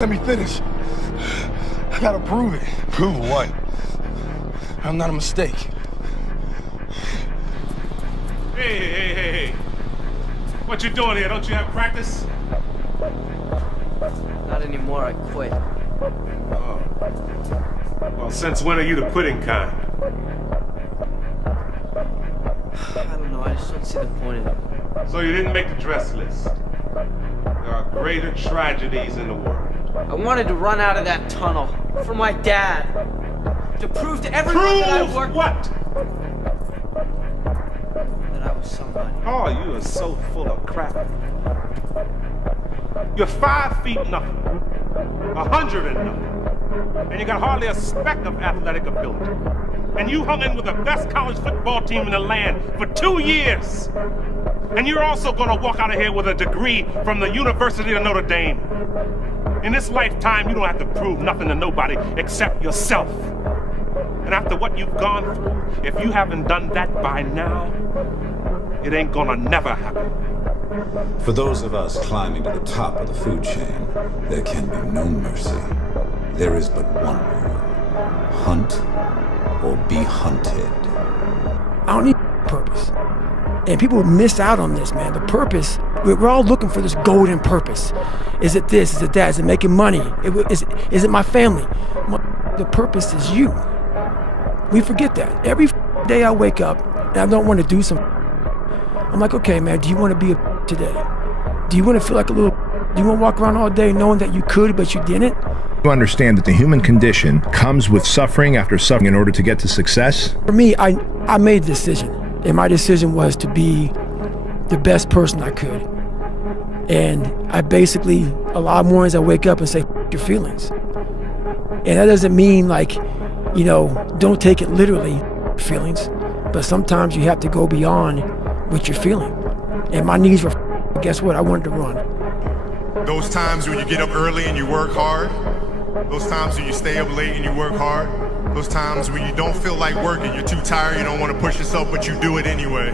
Let me finish. I gotta prove it. Prove what? I'm not a mistake. Hey. What you doing here? Don't you have practice? Not anymore, I quit. Oh. Well, since when are you the quitting kind? I don't know, I just don't see the point in it. So you didn't make the dress list. There are greater tragedies in the world. I wanted to run out of that tunnel for my dad. To prove to everyone that I worked... what? That I was somebody. Oh, you are so full of crap. You're 5 feet nothing. 100 and nothing. And you got hardly a speck of athletic ability. And you hung in with the best college football team in the land for 2 years. And you're also gonna walk out of here with a degree from the University of Notre Dame. In this lifetime, you don't have to prove nothing to nobody except yourself. And after what you've gone through, if you haven't done that by now, it ain't gonna never happen. For those of us climbing to the top of the food chain, there can be no mercy. There is but one rule: hunt or be hunted. I don't need purpose. And people miss out on this, man. The purpose, we're all looking for this golden purpose. Is it this? Is it that? Is it making money? Is it my family? The purpose is you. We forget that. Every day I wake up and I don't want to do something. I'm like, okay, man, do you want to be a today? Do you want to feel like a little, do you want to walk around all day knowing that you could, but you didn't? You understand that the human condition comes with suffering after suffering in order to get to success? For me, I made a decision. And my decision was to be the best person I could. And I basically, a lot of mornings I wake up and say, your feelings. And that doesn't mean like, you know, don't take it literally, feelings. But sometimes you have to go beyond what you're feeling. And my knees were, guess what? I wanted to run. Those times when you get up early and you work hard, those times when you stay up late and you work hard, those times when you don't feel like working, you're too tired, you don't want to push yourself, but you do it anyway.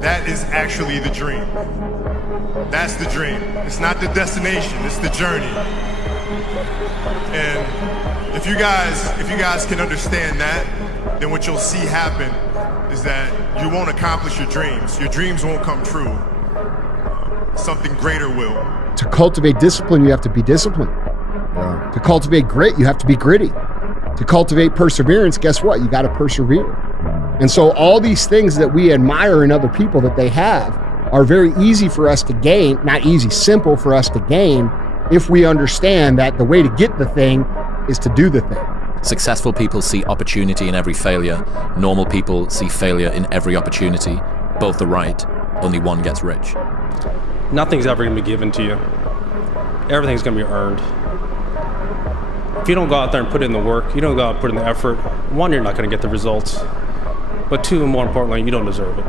That is actually the dream. That's the dream. It's not the destination, it's the journey. And if you guys can understand that, then what you'll see happen is that you won't accomplish your dreams. Your dreams won't come true. Something greater will. To cultivate discipline, you have to be disciplined. To cultivate grit, you have to be gritty. To cultivate perseverance, guess what? You got to persevere. And so all these things that we admire in other people that they have are very easy for us to gain, not easy, simple for us to gain if we understand that the way to get the thing is to do the thing. Successful people see opportunity in every failure. Normal people see failure in every opportunity. Both are right, only one gets rich. Nothing's ever going to be given to you. Everything's going to be earned. If you don't go out there and put in the work, you don't go out and put in the effort, one, you're not going to get the results. But two, and more importantly, you don't deserve it.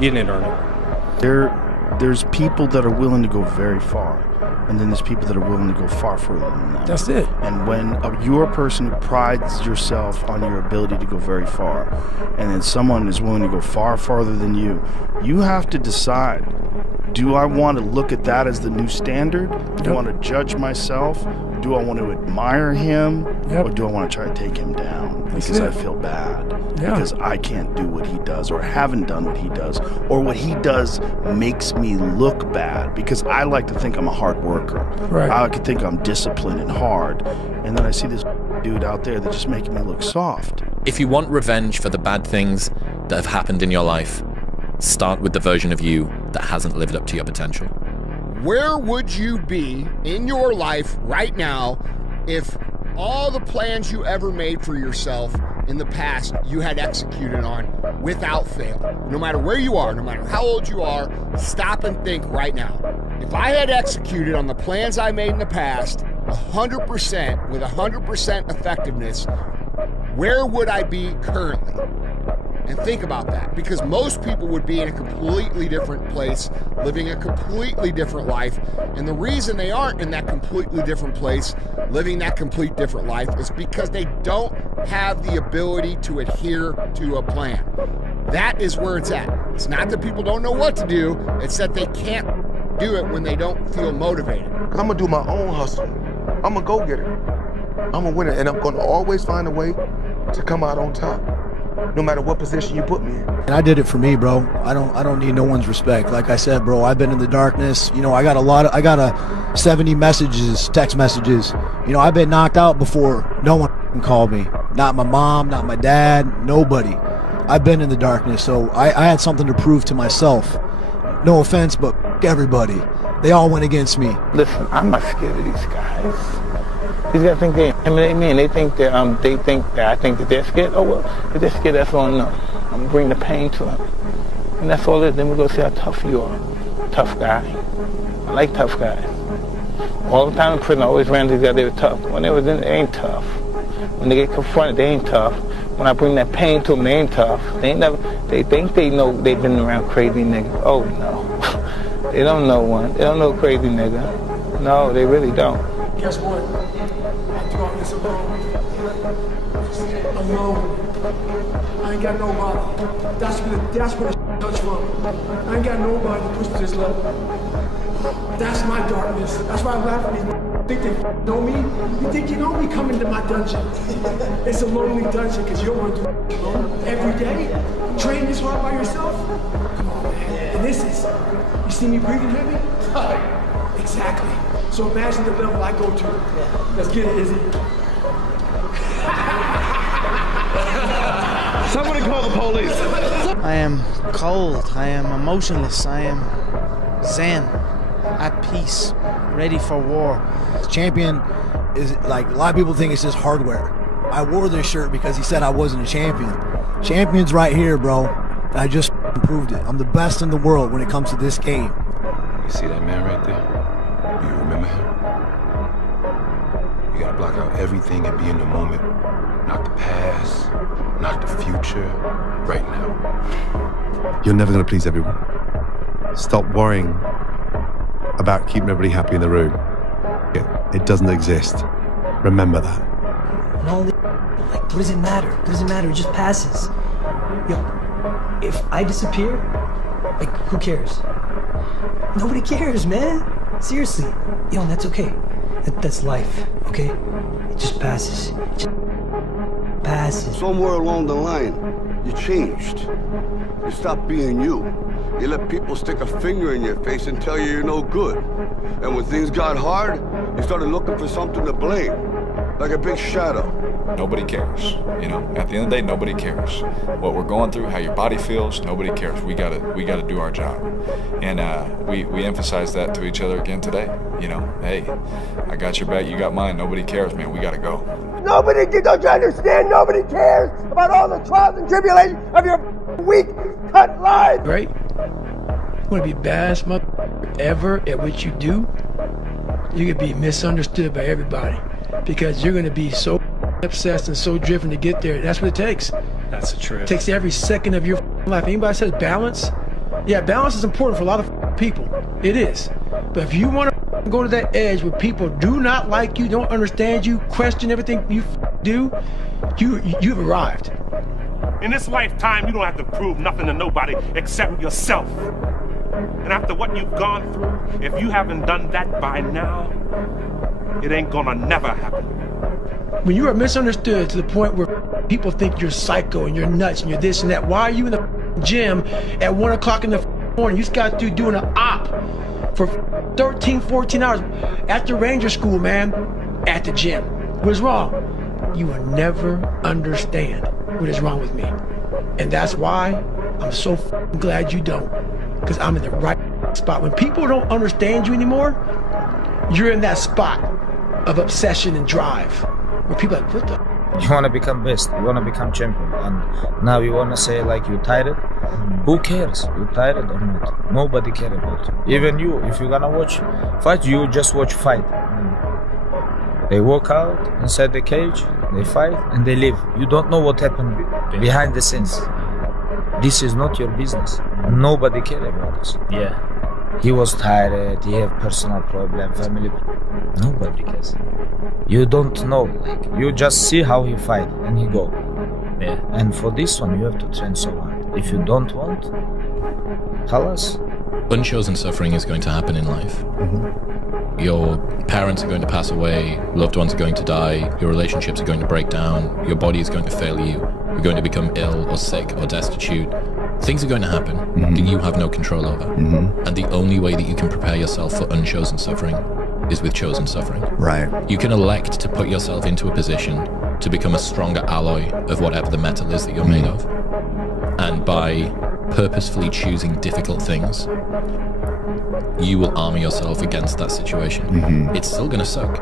You didn't earn it. There's people that are willing to go very far, and then there's people that are willing to go far further than that. That's it. And when you're a person who prides yourself on your ability to go very far, and then someone is willing to go far farther than you have to decide, do I want to look at that as the new standard? Do I want to judge myself? Do I want to admire him? Or do I want to try to take him down because I feel bad? Because I can't do what he does, or haven't done what he does, or what he does makes me look bad because I like to think I'm a hard worker. Right. I like to think I'm disciplined and hard. And then I see this dude out there that's just making me look soft. If you want revenge for the bad things that have happened in your life, start with the version of you that hasn't lived up to your potential. Where would you be in your life right now if all the plans you ever made for yourself in the past you had executed on without fail? No matter where you are, no matter how old you are, stop and think right now. If I had executed on the plans I made in the past 100% with 100% effectiveness, where would I be currently? And think about that, because most people would be in a completely different place, living a completely different life. And the reason they aren't in that completely different place, living that complete different life, is because they don't have the ability to adhere to a plan. That is where it's at. It's not that people don't know what to do, it's that they can't do it when they don't feel motivated? Because I'm going to do my own hustle. I'm a go-getter. I'm a winner, and I'm going to always find a way to come out on top, no matter what position you put me in. And I did it for me, bro. I don't need no one's respect. Like I said, bro, I've been in the darkness. You know, I got 70 messages, text messages. You know, I've been knocked out before. No one called me. Not my mom, not my dad, nobody. I've been in the darkness, so I had something to prove to myself. No offense, but everybody. They all went against me. Listen, I'm not scared of these guys. These guys think they intimidate me, and they think that I think that they're scared. Oh well, if they're scared, that's all. No, I'm gonna bring the pain to them, and that's all it is. Then we go see how tough you are. Tough guy. I like tough guys. All the time in prison, I always ran these guys. They were tough. When they was in, they ain't tough. When they get confronted, they ain't tough. When I bring that pain to them, they ain't tough. They think they know they've been around crazy niggas. Oh no, they don't know one. They don't know crazy nigga. No, they really don't. Guess what? I do all this alone. Alone. I ain't got nobody. That's where the comes from. I ain't got nobody to push to this level. That's my darkness. That's why I laugh at these think they know me. You think you know me coming to my dungeon. It's a lonely dungeon because you don't want to do alone every day. Train this hard by yourself. Come on, man. And this is, you see me breathing heavy? Exactly. So imagine the level I go to. Let's get it, Izzy. Somebody call the police. I am cold. I am emotionless. I am zen, at peace, ready for war. Champion is like, a lot of people think it's just hardware. I wore this shirt because he said I wasn't a champion. Champion's right here, bro. I just proved it. I'm the best in the world when it comes to this game. You see that man right there? Do you remember him? You gotta block out everything and be in the moment. Not the past, not the future, right now. You're never gonna please everyone. Stop worrying about keeping everybody happy in the room. It doesn't exist. Remember that. And all this, like, what does it matter? What does it matter? It just passes. Yo, if I disappear, like, who cares? Nobody cares, man. Seriously. Yo, and that's okay. That's life, okay? It just passes. It just passes. Somewhere along the line, you changed. You stopped being you. You let people stick a finger in your face and tell you you're no good. And when things got hard, you started looking for something to blame. Like a big shadow. Nobody cares. You know, at the end of the day, nobody cares. What we're going through, how your body feels, nobody cares. We gotta do our job. And we emphasize that to each other again today. You know, hey, I got your back, you got mine. Nobody cares, man. We gotta go. Don't you understand? Nobody cares about all the trials and tribulations of your weak, cut life. Right? You want to be baddest motherfucker ever at what you do? You could be misunderstood by everybody because you're going to be so obsessed and so driven to get there. That's what it takes. That's the truth. It takes every second of your life. Anybody says balance? Yeah, balance is important for a lot of people. It is. But if you want to go to that edge where people do not like you, don't understand you, question everything you do, you've arrived. In this lifetime, you don't have to prove nothing to nobody except yourself. And after what you've gone through, if you haven't done that by now, it ain't gonna never happen. When you are misunderstood to the point where people think you're psycho and you're nuts and you're this and that, why are you in the gym at 1 o'clock in the morning? You just got to doing an op for 13, 14 hours at the Ranger School, man, at the gym. What's wrong? You will never understand what is wrong with me. And that's why I'm so glad you don't. Because I'm in the right spot. When people don't understand you anymore, you're in that spot of obsession and drive. Where people are like, what the? You want to become best, you want to become champion, and now you want to say like you tired. Who cares? You tired or not? Nobody cares about you. Even you, if you're gonna watch fight, you just watch fight. They walk out inside the cage, they fight, and they leave. You don't know what happened behind the scenes. This is not your business. Nobody cares about this. Yeah. He was tired, he have personal problem, family. Nobody cares. You don't know, like, you just see how he fight and he go. Yeah. And for this one, you have to train so hard. If you don't want, halas, Unchosen suffering is going to happen in life. Your parents are going to pass away, loved ones are going to die, your relationships are going to break down, your body is going to fail you, you're going to become ill or sick or destitute. Things are going to happen that you have no control over. And the only way that you can prepare yourself for unchosen suffering is with chosen suffering. Right. You can elect to put yourself into a position to become a stronger alloy of whatever the metal is that you're made of. And by purposefully choosing difficult things, you will armor yourself against that situation. It's still going to suck.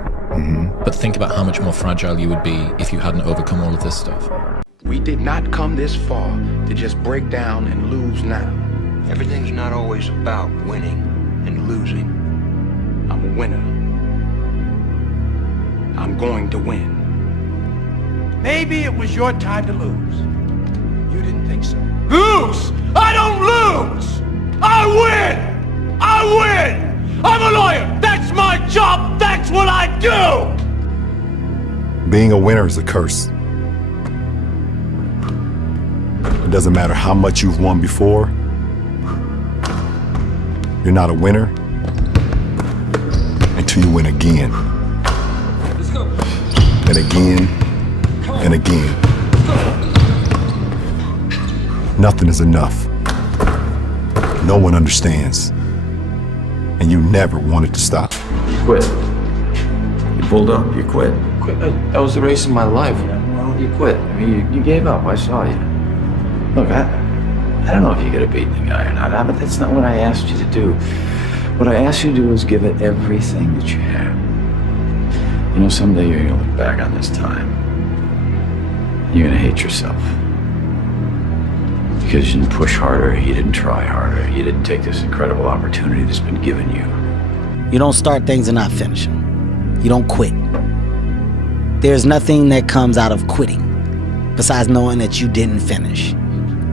But think about how much more fragile you would be if you hadn't overcome all of this stuff. We did not come this far to just break down and lose now. Everything's not always about winning and losing. I'm a winner. I'm going to win. Maybe it was your time to lose. You didn't think so. Lose! I don't lose! I win! I win! I'm a lawyer! That's my job! That's what I do! Being a winner is a curse. It doesn't matter how much you've won before. You're not a winner until you win again. Let's go. And again, and again. Nothing is enough. No one understands. And you never wanted to stop. You quit. You pulled up, you quit. That was the race of my life. You quit. I mean, you gave up. I saw you. Look, I don't know if you're gonna beat the guy or not, but that's not what I asked you to do. What I asked you to do is give it everything that you have. You know, someday you're gonna look back on this time. You're gonna hate yourself. Because you didn't push harder, you didn't try harder, you didn't take this incredible opportunity that's been given you. You don't start things and not finish them. You don't quit. There's nothing that comes out of quitting besides knowing that you didn't finish.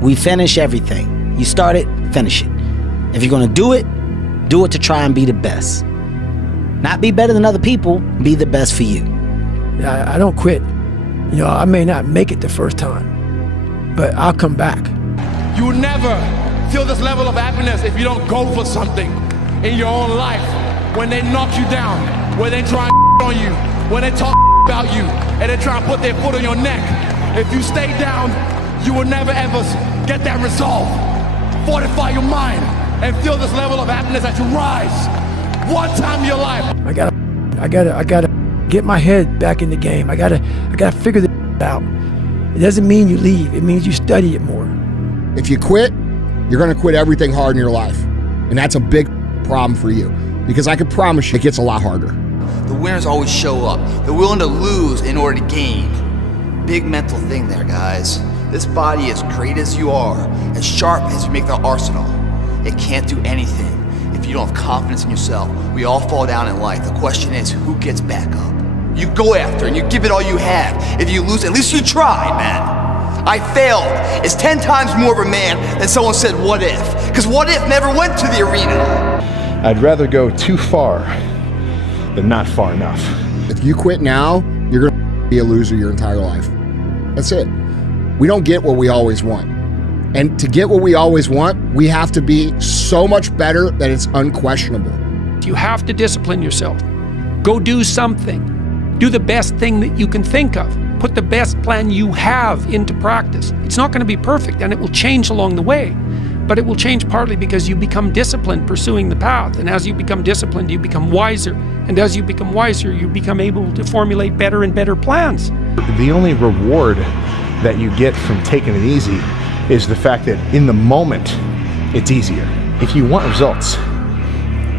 We finish everything. You start it, finish it. If you're gonna do it to try and be the best. Not be better than other people, be the best for you. I don't quit. You know, I may not make it the first time, but I'll come back. You will never feel this level of happiness if you don't go for something in your own life. When they knock you down, when they try and on you, when they talk about you, and they try and put their foot on your neck. If you stay down, you will never ever get that resolve. Fortify your mind and feel this level of happiness as you rise. One time in your life. I gotta get my head back in the game. I gotta figure this out. It doesn't mean you leave. It means you study it more. If you quit, you're gonna quit everything hard in your life. And that's a big problem for you. Because I can promise you it gets a lot harder. The winners always show up. They're willing to lose in order to gain. Big mental thing there, guys. This body, as great as you are, as sharp as you make the arsenal, it can't do anything if you don't have confidence in yourself. We all fall down in life. The question is, who gets back up? You go after and you give it all you have. If you lose, at least you tried, man. I failed. It's 10 times more of a man than someone said, what if? Because what if never went to the arena. I'd rather go too far than not far enough. If you quit now, you're gonna be a loser your entire life. That's it. We don't get what we always want. And to get what we always want, we have to be so much better that it's unquestionable. You have to discipline yourself. Go do something. Do the best thing that you can think of. Put the best plan you have into practice. It's not going to be perfect, and it will change along the way. But it will change partly because you become disciplined pursuing the path. And as you become disciplined, you become wiser. And as you become wiser, you become able to formulate better and better plans. The only reward that you get from taking it easy is the fact that in the moment, it's easier. If you want results,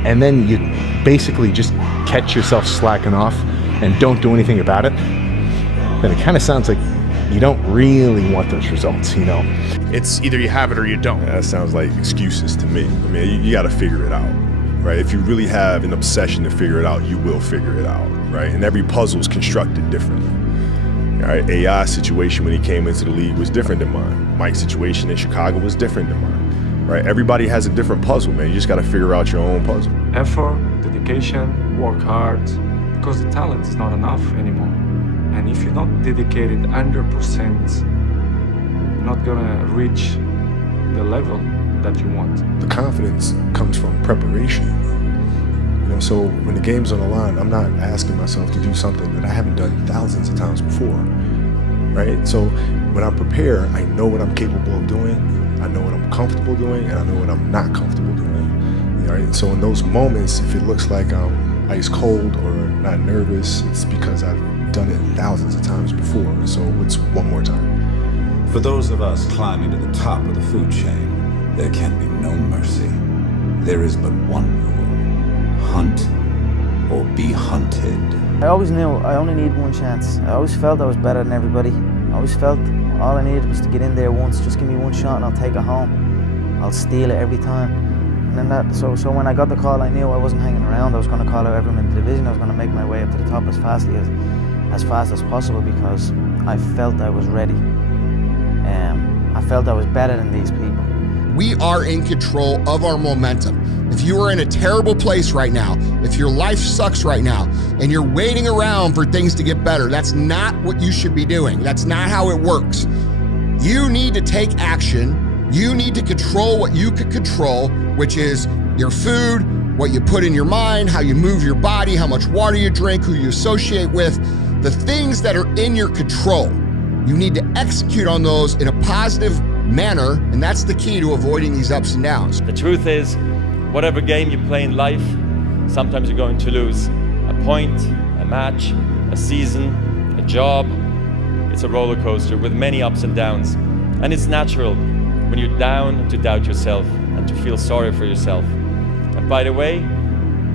and then you basically just catch yourself slacking off and don't do anything about it, then it kind of sounds like you don't really want those results, you know? It's either you have it or you don't. That sounds like excuses to me. I mean, you got to figure it out, right? If you really have an obsession to figure it out, you will figure it out, right? And every puzzle is constructed differently. Right? AI's situation when he came into the league was different than mine. Mike's situation in Chicago was different than mine, right? Everybody has a different puzzle, man. You just got to figure out your own puzzle. Effort, dedication, work hard, because the talent is not enough anymore. And if you're not dedicated 100%, you're not gonna reach the level that you want. The confidence comes from preparation. You know, so when the game's on the line, I'm not asking myself to do something that I haven't done thousands of times before, right? So when I prepare, I know what I'm capable of doing, I know what I'm comfortable doing, and I know what I'm not comfortable doing. Right? And so in those moments, if it looks like I'm ice cold or not nervous, it's because I've done it thousands of times before, so it's one more time. For those of us climbing to the top of the food chain, there can be no mercy. There is but one rule: hunt or be hunted. I always knew I only need one chance. I always felt I was better than everybody. I always felt all I needed was to get in there once. Just give me one shot and I'll take it home. I'll steal it every time. And then so when I got the call, I knew I wasn't hanging around. I was going to call out everyone in the division. I was going to make my way up to the top as fast as possible, because I felt I was ready. I felt I was better than these people. We are in control of our momentum. If you are in a terrible place right now, if your life sucks right now, and you're waiting around for things to get better, that's not what you should be doing. That's not how it works. You need to take action. You need to control what you can control, which is your food, what you put in your mind, how you move your body, how much water you drink, who you associate with, the things that are in your control. You need to execute on those in a positive manner, and that's the key to avoiding these ups and downs. The truth is, whatever game you play in life, sometimes you're going to lose. A point, a match, a season, a job. It's a roller coaster with many ups and downs. And it's natural when you're down to doubt yourself and to feel sorry for yourself. And by the way,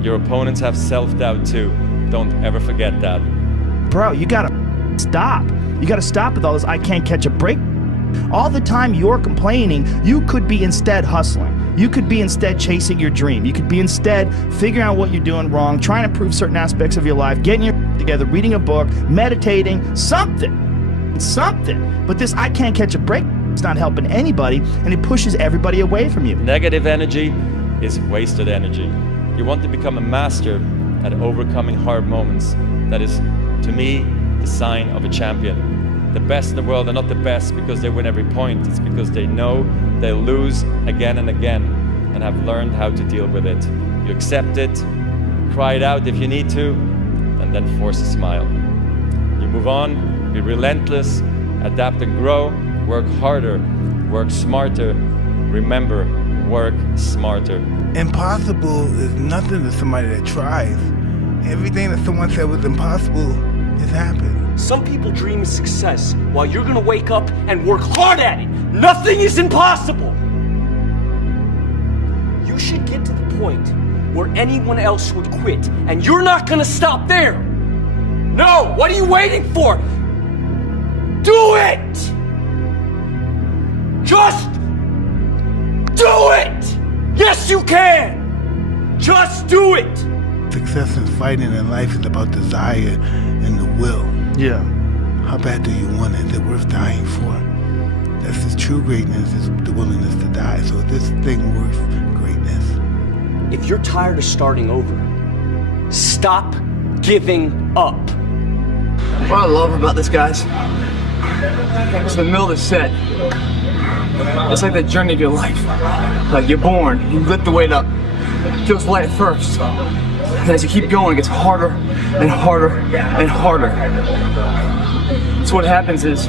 your opponents have self-doubt too. Don't ever forget that. Bro, you gotta stop. You gotta stop with all this I can't catch a break. All the time you're complaining, you could be instead hustling. You could be instead chasing your dream. You could be instead figuring out what you're doing wrong, trying to improve certain aspects of your life, getting your together, reading a book, meditating, something. But this I can't catch a break, it's not helping anybody, and it pushes everybody away from you. Negative energy is wasted energy. You want to become a master at overcoming hard moments. That is, to me, the sign of a champion. The best in the world are not the best because they win every point. It's because they know they'll lose again and again and have learned how to deal with it. You accept it, cry it out if you need to, and then force a smile. You move on, be relentless, adapt and grow, work harder, work smarter. Remember, work smarter. Impossible is nothing to somebody that tries. Everything that someone said was impossible has happened. Some people dream of success while you're gonna wake up and work hard at it. Nothing is impossible. You should get to the point where anyone else would quit, and you're not gonna stop there. No, what are you waiting for? Do it! Just do it! Yes, you can! Just do it! Success in fighting in life is about desire and the will. Yeah. How bad do you want it? Is it worth dying for? That's the true greatness, is the willingness to die. So is this thing worth greatness? If you're tired of starting over, stop giving up. What I love about this, guys, it's the middle of the set. It's like the journey of your life. Like you're born, you lift the weight up. It feels light at first. And as you keep going, it gets harder and harder and harder. So what happens is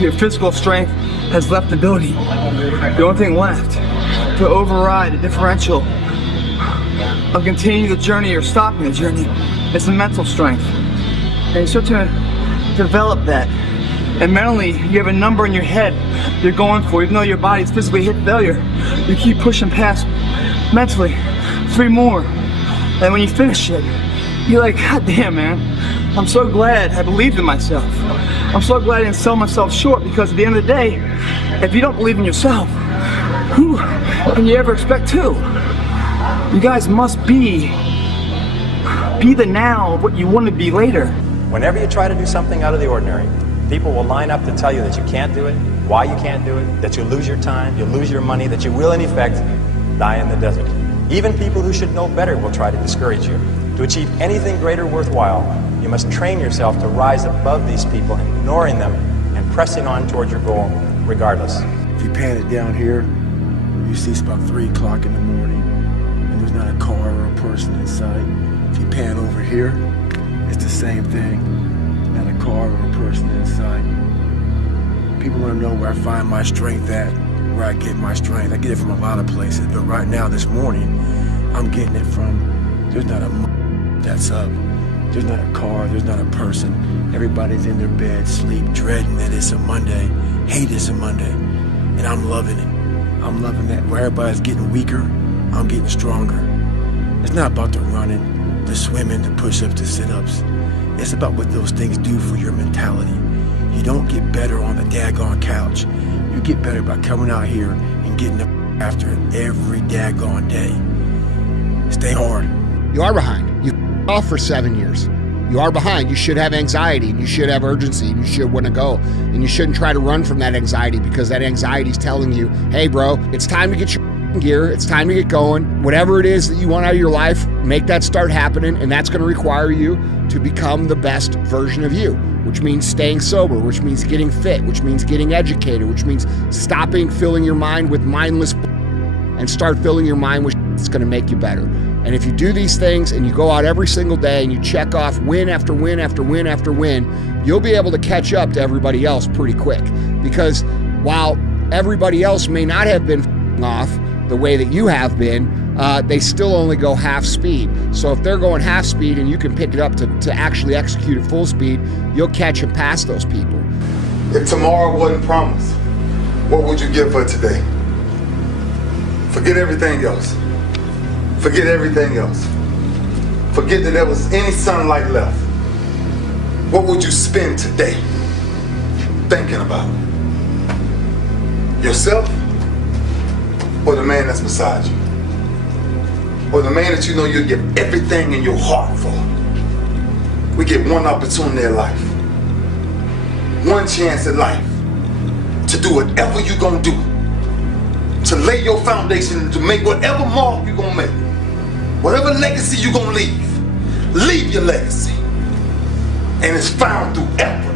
your physical strength has left the ability. The only thing left to override the differential of continuing the journey or stopping the journey is the mental strength. And you start to develop that. And mentally, you have a number in your head you're going for, even though your body's physically hit failure. You keep pushing past mentally. 3 more. And when you finish it, you're like, God damn, man, I'm so glad I believed in myself. I'm so glad I didn't sell myself short, because at the end of the day, if you don't believe in yourself, who can you ever expect to? You guys must be the now of what you want to be later. Whenever you try to do something out of the ordinary, people will line up to tell you that you can't do it, why you can't do it, that you'll lose your time, you'll lose your money, that you will in effect die in the desert. Even people who should know better will try to discourage you. To achieve anything greater worthwhile, you must train yourself to rise above these people, ignoring them and pressing on towards your goal regardless. If you pan it down here, You see it's about 3 o'clock in the morning and there's not a car or a person in sight. If you pan over here, it's the same thing. Not a car or a person in sight. People want to know where I find my strength at, where I get my strength. I get it from a lot of places, but right now, this morning, I'm getting it from, there's not a that's up. There's not a car, there's not a person. Everybody's in their bed, sleep, dreading that it's a Monday, hate it's a Monday, and I'm loving it. I'm loving that. Where everybody's getting weaker, I'm getting stronger. It's not about the running, the swimming, the push-ups, the sit-ups. It's about what those things do for your mentality. You don't get better on the daggone couch. You get better by coming out here and getting after it every daggone day. Stay hard. You are behind. You've off for 7 years. You are behind. You should have anxiety, and you should have urgency, and you should want to go. And you shouldn't try to run from that anxiety, because that anxiety is telling you, hey, bro, it's time to get your gear. It's time to get going. Whatever it is that you want out of your life, make that start happening, and that's going to require you to become the best version of you, which means staying sober, which means getting fit, which means getting educated, which means stopping filling your mind with mindless and start filling your mind with that's going to make you better. And if you do these things and you go out every single day and you check off win after win after win after win, you'll be able to catch up to everybody else pretty quick. Because while everybody else may not have been off the way that you have been, they still only go half speed. So if they're going half speed and you can pick it up to actually execute at full speed, you'll catch and pass those people. If tomorrow wasn't promised, what would you give for today? Forget everything else. Forget everything else. Forget that there was any sunlight left. What would you spend today thinking about? Yourself or the man that's beside you? Or the man that you know you'll give everything in your heart for? We get one opportunity in life, one chance in life to do whatever you're gonna do, to lay your foundation, to make whatever mark you're gonna make, whatever legacy you're gonna leave your legacy. And it's found through effort.